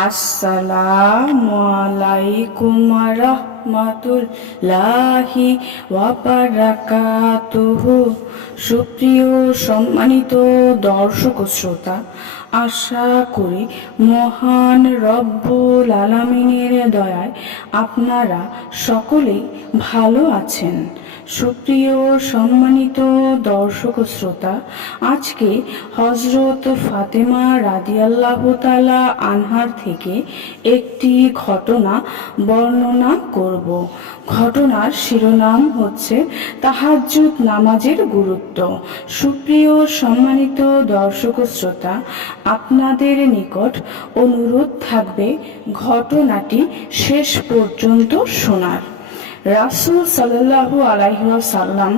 আসসালামু আলাইকুম রাহমাতুল্লাহি ওয়া বারাকাতুহু। সুপ্রিয় সম্মানিত দর্শক ও শ্রোতা, আশা করি মহান রব্বুল আলামিনের দয়ায় আপনারা সকলেই ভালো আছেন। সুপ্রিয় সম্মানিত দর্শক ও শ্রোতা, আজকে হযরত ফাতেমা রাদিয়াল্লাহু তাআলা আনহার থেকে একটি ঘটনা বর্ণনা করব। ঘটনার শিরোনাম হচ্ছে তাহাজ্জুদ নামাজের গুরুত্ব। সুপ্রিয় সম্মানিত দর্শক ও শ্রোতা, আপনাদের নিকট অনুরোধ থাকবে ঘটনাটি শেষ পর্যন্ত শোনার। রাসূল সাল্লাল্লাহু আলাইহি ওয়াসাল্লাম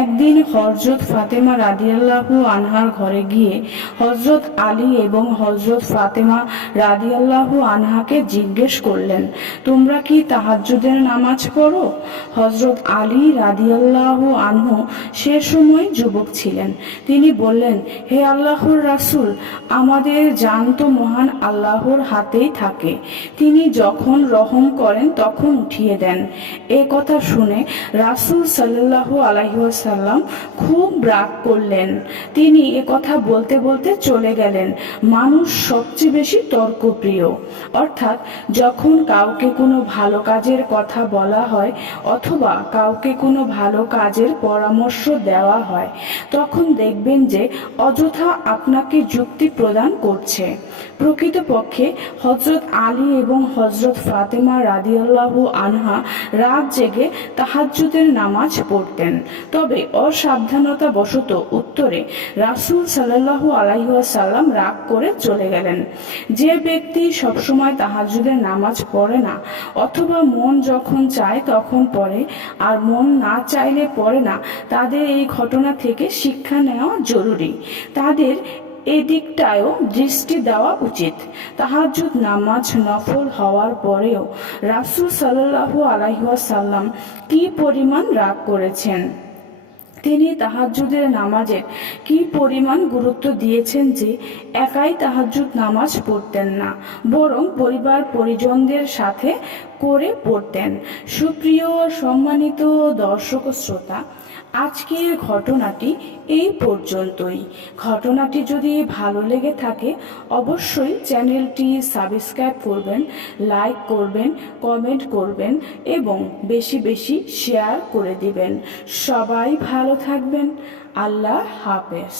একদিন হযরত ফাতেমা রাদিয়াল্লাহু আনহার ঘরে গিয়ে হযরত আলী এবং হযরত ফাতেমা রাদিয়াল্লাহু আনহাকে জিজ্ঞেস করলেন, তোমরা কি তাহাজ্জুদের নামাজ পড়ো? হযরত আলী রাদিয়াল্লাহু আনহু সে সময় যুবক ছিলেন। তিনি বললেন, হে আল্লাহর রাসূল, আমাদের জান তো মহান আল্লাহর হাতেই থাকে। তিনি যখন রহম করেন তখন উঠিয়ে দেন। এ কথা শুনে রাসূল সাল্লাল্লাহু আলাইহি ওয়াসাল্লাম খুব রাগ করলেন। তিনি এ কথা বলতে বলতে চলে গেলেন। মানুষ সবচেয়ে বেশি তর্কপ্রিয়, অর্থাৎ যখন কাউকে কোনো ভালো কাজের কথা বলা হয় অথবা কাউকে কোনো ভালো কাজের পরামর্শ দেওয়া হয়, তখন দেখবেন যে অযথা আপনাকে যুক্তি প্রদান করছে। প্রকৃতপক্ষে হযরত আলী এবং হযরত ফাতেমা রাদিয়াল্লাহু আনহা রাত জেগে তাহাজ্জুদের নামাজ পড়তেন। তবে অসাবধানতা বশত উত্তরে রাসূল সাল্লাল্লাহু আলাইহি ওয়াসাল্লাম রাগ করে চলে গেলেন। যে ব্যক্তি সবসময় তাহাজ্জুদের নামাজ পড়ে না, অথবা মন যখন চায় তখন পড়ে আর মন না চাইলে পড়ে না, তাদের এই ঘটনা থেকে শিক্ষা নেওয়া জরুরি। তাদের এদিকটায়ও দৃষ্টি দেওয়া উচিত। তাহাজ্জুদ নামাজ নফল হওয়ার পরেও রাসূল সাল্লাল্লাহু আলাইহি ওয়াসাল্লাম কি পরিমাণ রাগ করেছেন। তিনি তাহাজ্জুদের নামাজের কি পরিমাণ গুরুত্ব দিয়েছেন যে একাই তাহাজ্জুদ নামাজ পড়তেন না, বরং পরিবার পরিজনদের সাথে করে পড়তেন। সুপ্রিয় সম্মানিত দর্শক ও শ্রোতা, আজকের ঘটনাটি এই পর্যন্তই। ঘটনাটি যদি ভালো লেগে থাকে অবশ্যই চ্যানেলটি সাবস্ক্রাইব করবেন, লাইক করবেন, কমেন্ট করবেন এবং বেশি বেশি শেয়ার করে দিবেন। সবাই ভালো থাকবেন। আল্লাহ হাফেজ।